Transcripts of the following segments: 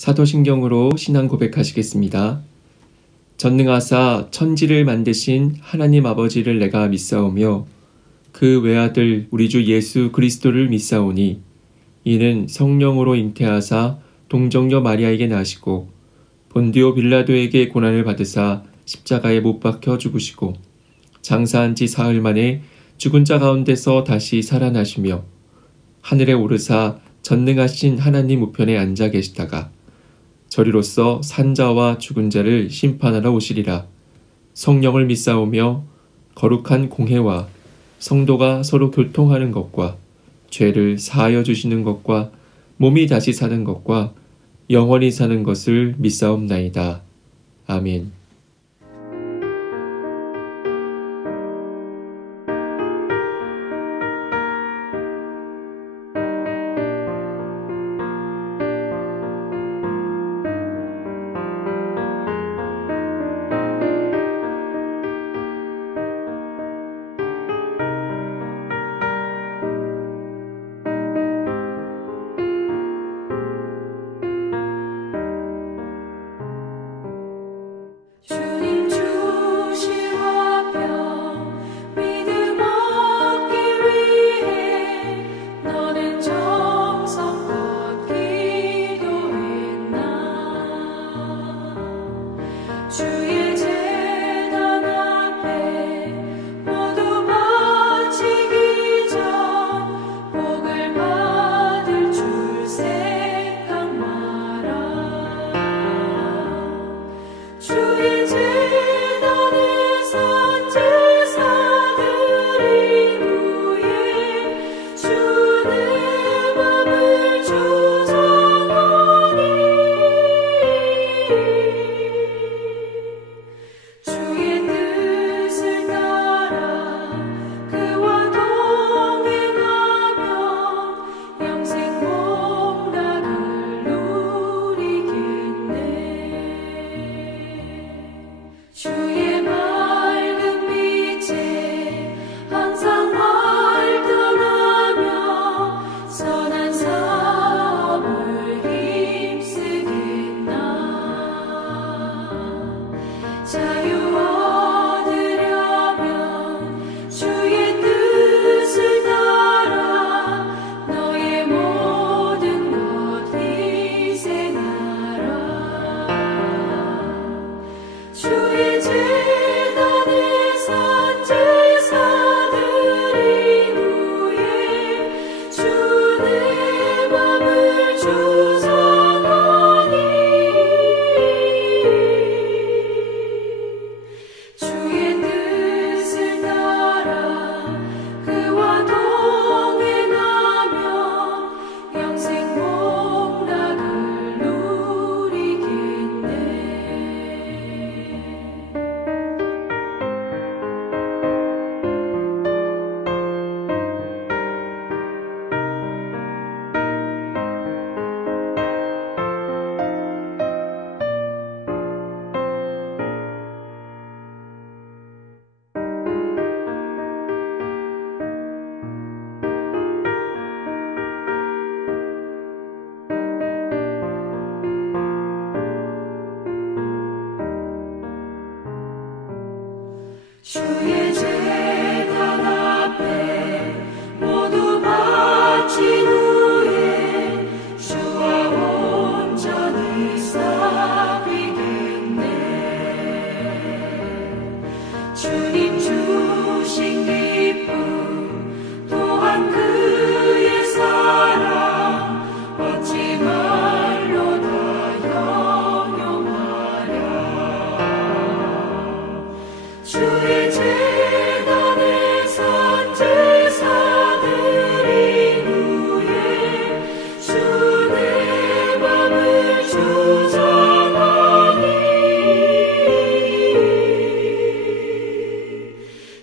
사도신경으로 신앙 고백하시겠습니다. 전능하사 천지를 만드신 하나님 아버지를 내가 믿사오며 그 외아들 우리 주 예수 그리스도를 믿사오니 이는 성령으로 잉태하사 동정녀 마리아에게 나시고 본디오 빌라도에게 고난을 받으사 십자가에 못 박혀 죽으시고 장사한 지 사흘 만에 죽은 자 가운데서 다시 살아나시며 하늘에 오르사 전능하신 하나님 우편에 앉아 계시다가 저리로서 산자와 죽은 자를 심판하러 오시리라. 성령을 믿사오며 거룩한 공회와 성도가 서로 교통하는 것과 죄를 사하여 주시는 것과 몸이 다시 사는 것과 영원히 사는 것을 믿사옵나이다. 아멘. 주의 제단 앞에 모두 바친 후에 주와 온전히 사귀겠네. 주님 주신 기쁨 또한 그의 사랑 어찌 말로 다 영영하랴. 주의 제단에 선 제사드린 후에 주 내 맘을 주장하니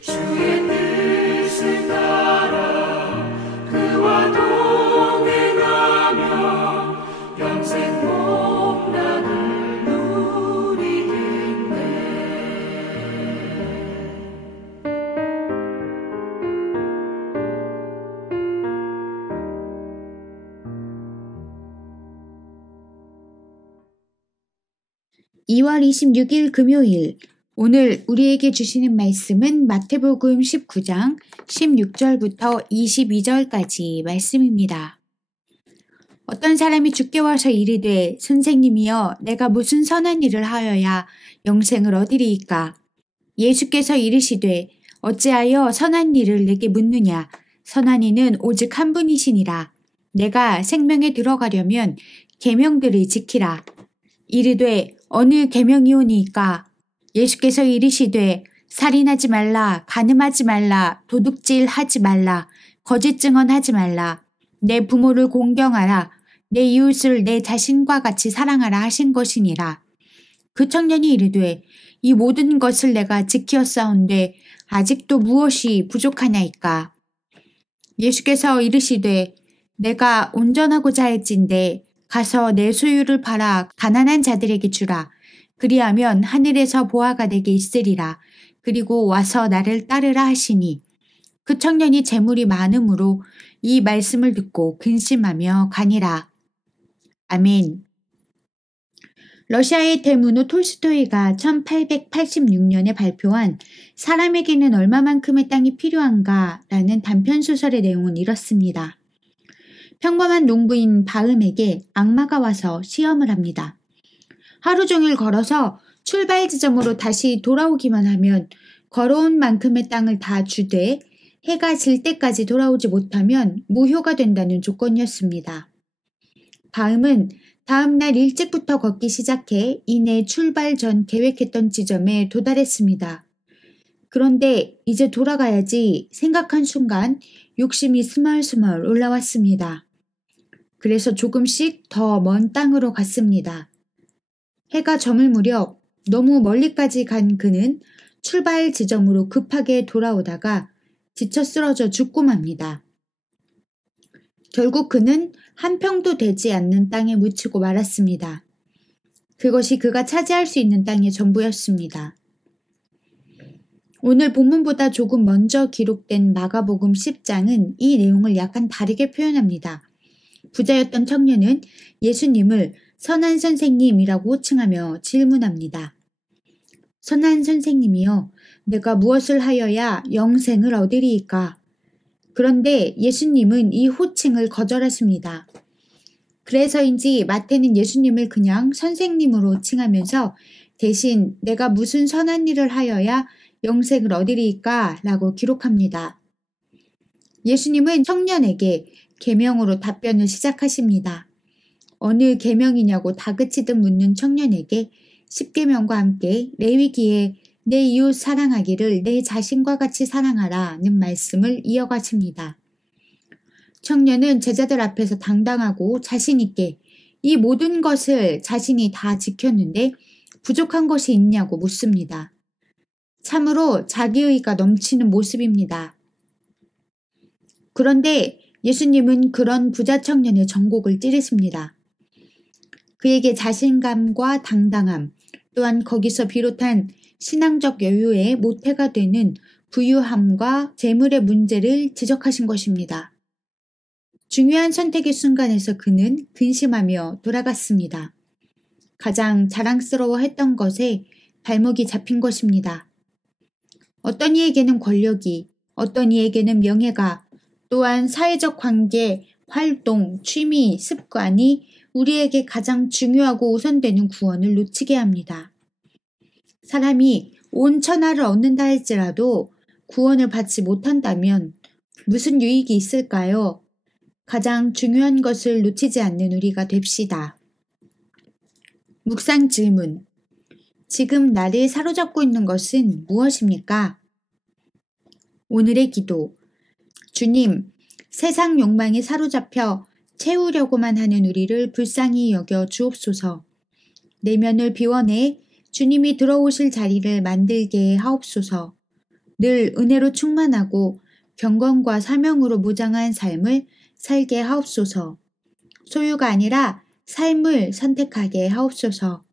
주의 뜻을 따라 그와 동행하며 영생 복락을 누리겠네. 2월 26일 금요일, 오늘 우리에게 주시는 말씀은 마태복음 19장 16절부터 22절까지 말씀입니다. 어떤 사람이 주께 와서 이르되 선생님이여 내가 무슨 선한 일을 하여야 영생을 얻으리이까? 예수께서 이르시되 어찌하여 선한 일을 내게 묻느냐? 선한 이는 오직 한 분이시니라. 내가 생명에 들어가려면 계명들을 지키라. 이르되 어느 계명이오니이까? 예수께서 이르시되 살인하지 말라, 간음하지 말라, 도둑질하지 말라, 거짓 증언하지 말라, 내 부모를 공경하라, 내 이웃을 내 자신과 같이 사랑하라 하신 것이니라. 그 청년이 이르되 이 모든 것을 내가 지키었사온데 아직도 무엇이 부족하냐이까? 예수께서 이르시되 내가 온전하고자 할진대 가서 내 소유를 팔아 가난한 자들에게 주라. 그리하면 하늘에서 보화가 내게 있으리라. 그리고 와서 나를 따르라 하시니 그 청년이 재물이 많음으로 이 말씀을 듣고 근심하며 가니라. 아멘. 러시아의 대문호 톨스토이가 1886년에 발표한 사람에게는 얼마만큼의 땅이 필요한가 라는 단편소설의 내용은 이렇습니다. 평범한 농부인 바음에게 악마가 와서 시험을 합니다. 하루 종일 걸어서 출발 지점으로 다시 돌아오기만 하면 걸어온 만큼의 땅을 다 주되 해가 질 때까지 돌아오지 못하면 무효가 된다는 조건이었습니다. 바음은 다음 날 일찍부터 걷기 시작해 이내 출발 전 계획했던 지점에 도달했습니다. 그런데 이제 돌아가야지 생각한 순간 욕심이 스멀스멀 올라왔습니다. 그래서 조금씩 더 먼 땅으로 갔습니다. 해가 저물 무렵 너무 멀리까지 간 그는 출발 지점으로 급하게 돌아오다가 지쳐 쓰러져 죽고 맙니다. 결국 그는 한 평도 되지 않는 땅에 묻히고 말았습니다. 그것이 그가 차지할 수 있는 땅의 전부였습니다. 오늘 본문보다 조금 먼저 기록된 마가복음 10장은 이 내용을 약간 다르게 표현합니다. 부자였던 청년은 예수님을 선한 선생님이라고 호칭하며 질문합니다. 선한 선생님이여, 내가 무엇을 하여야 영생을 얻으리이까? 그런데 예수님은 이 호칭을 거절하십니다. 그래서인지 마태는 예수님을 그냥 선생님으로 칭하면서 대신 내가 무슨 선한 일을 하여야 영생을 얻으리이까? 라고 기록합니다. 예수님은 청년에게 계명으로 답변을 시작하십니다. 어느 계명이냐고 다그치듯 묻는 청년에게 10계명과 함께 레위기에 내 이웃 사랑하기를 내 자신과 같이 사랑하라는 말씀을 이어가십니다. 청년은 제자들 앞에서 당당하고 자신 있게 이 모든 것을 자신이 다 지켰는데 부족한 것이 있냐고 묻습니다. 참으로 자기의가 넘치는 모습입니다. 그런데 예수님은 그런 부자 청년의 전곡을 찌르십니다. 그에게 자신감과 당당함, 또한 거기서 비롯한 신앙적 여유의 모태가 되는 부유함과 재물의 문제를 지적하신 것입니다. 중요한 선택의 순간에서 그는 근심하며 돌아갔습니다. 가장 자랑스러워했던 것에 발목이 잡힌 것입니다. 어떤 이에게는 권력이, 어떤 이에게는 명예가, 또한 사회적 관계, 활동, 취미, 습관이 우리에게 가장 중요하고 우선되는 구원을 놓치게 합니다. 사람이 온 천하를 얻는다 할지라도 구원을 받지 못한다면 무슨 유익이 있을까요? 가장 중요한 것을 놓치지 않는 우리가 됩시다. 묵상 질문. 지금 나를 사로잡고 있는 것은 무엇입니까? 오늘의 기도. 주님, 세상 욕망에 사로잡혀 채우려고만 하는 우리를 불쌍히 여겨 주옵소서. 내면을 비워내 주님이 들어오실 자리를 만들게 하옵소서. 늘 은혜로 충만하고 경건과 사명으로 무장한 삶을 살게 하옵소서. 소유가 아니라 삶을 선택하게 하옵소서.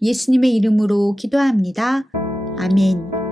예수님의 이름으로 기도합니다. 아멘.